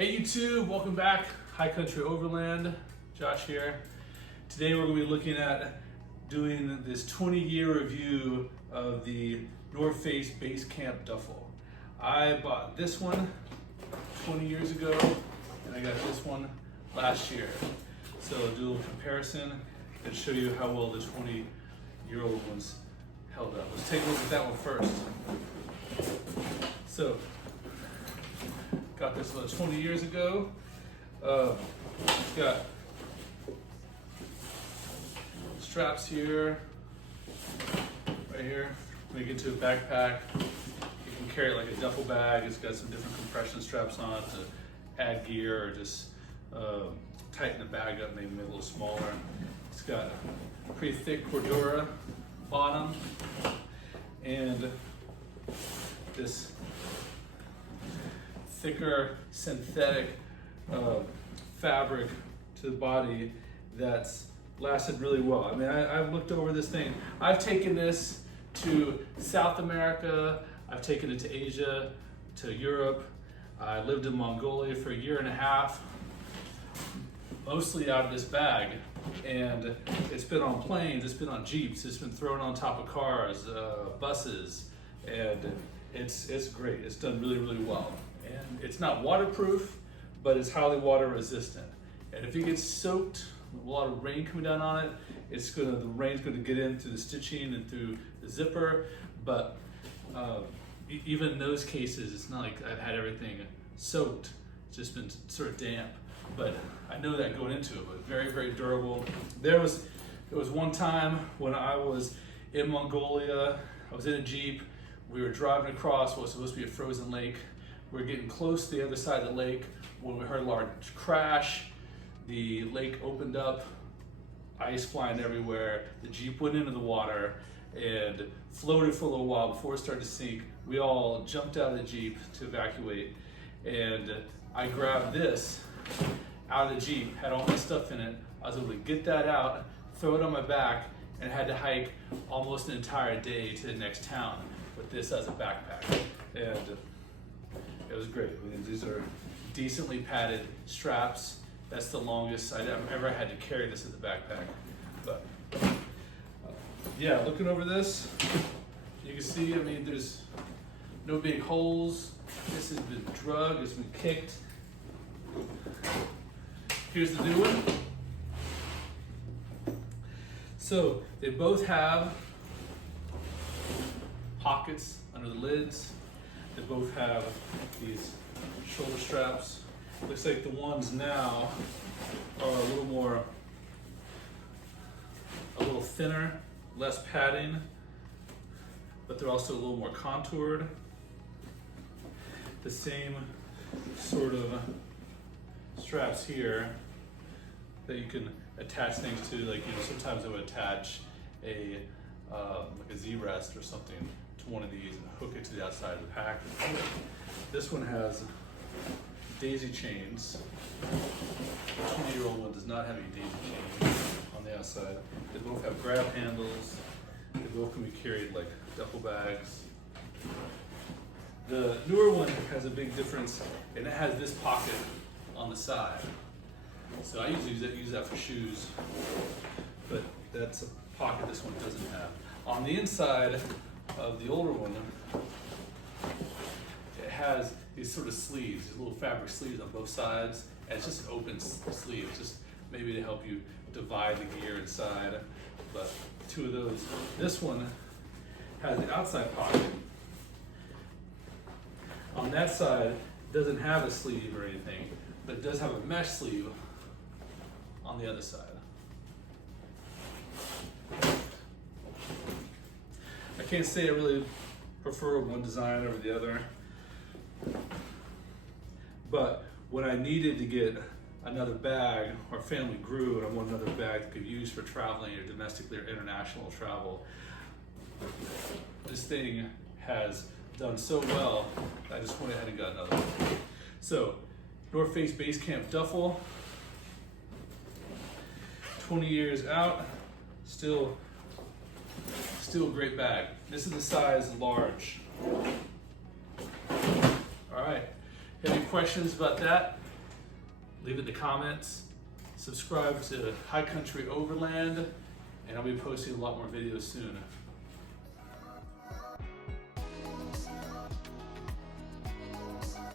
Hey YouTube, welcome back. High Country Overland, Josh here. Today we're going to be looking at doing this 20-year review of the North Face Base Camp Duffel. I bought this one 20 years ago and I got this one last year. So I'll do a little comparison and show you how well the 20-year-old ones held up. Let's take a look at that one first. So, got this about 20 years ago. It's got straps here, right here. Make it into a backpack. You can carry it like a duffel bag. It's got some different compression straps on it to add gear or just tighten the bag up, maybe make it a little smaller. It's got a pretty thick Cordura bottom and this thicker synthetic fabric to the body that's lasted really well. I mean, I've looked over this thing. I've taken this to South America, I've taken it to Asia, to Europe. I lived in Mongolia for a year and a half, mostly out of this bag. And it's been on planes, it's been on Jeeps, it's been thrown on top of cars, buses, and it's great. It's done really, really well. And it's not waterproof, but it's highly water resistant. And if it gets soaked, with a lot of rain coming down on it, the rain's gonna get in through the stitching and through the zipper. But even in those cases, it's not like I've had everything soaked. It's just been sort of damp. But I know that going into it, but very, very durable. There was one time when I was in Mongolia, I was in a Jeep, we were driving across what was supposed to be a frozen lake. We were getting close to the other side of the lake when we heard a large crash. The lake opened up, ice flying everywhere. The Jeep went into the water and floated for a little while before it started to sink. We all jumped out of the Jeep to evacuate, and I grabbed this out of the Jeep, had all my stuff in it. I was able to get that out, throw it on my back, and had to hike almost an entire day to the next town with this as a backpack. And it was great. I mean, these are decently padded straps. That's the longest I've ever had to carry this in the backpack. But yeah, looking over this, you can see, I mean, there's no big holes. This has been drugged, it's been kicked. Here's the new one. So they both have pockets under the lids. They both have these shoulder straps. Looks like the ones now are a little thinner, less padding, but they're also a little more contoured. The same sort of straps here that you can attach things to, like, you know, sometimes I would attach a like a Z-rest or something to one of these and hook it to the outside of the pack. This one has daisy chains. The 20-year-old one does not have any daisy chains on the outside. They both have grab handles. They both can be carried like duffel bags. The newer one has a big difference, and it has this pocket on the side. So I usually use that for shoes, but that's a pocket this one doesn't have. On the inside of the older one, it has these sort of sleeves, these little fabric sleeves on both sides, and it's just an open sleeve, just maybe to help you divide the gear inside. But two of those. This one has the outside pocket. On that side, it doesn't have a sleeve or anything, but it does have a mesh sleeve on the other side. I can't say I really prefer one design over the other, but when I needed to get another bag, our family grew and I wanted another bag that could be used for traveling or domestically or international travel, this thing has done so well, I just went ahead and got another one. So, North Face Base Camp Duffel, 20 years out, still a great bag. This is the size large. All right, any questions about that? leave it in the comments. Subscribe to High Country Overland, and I'll be posting a lot more videos soon.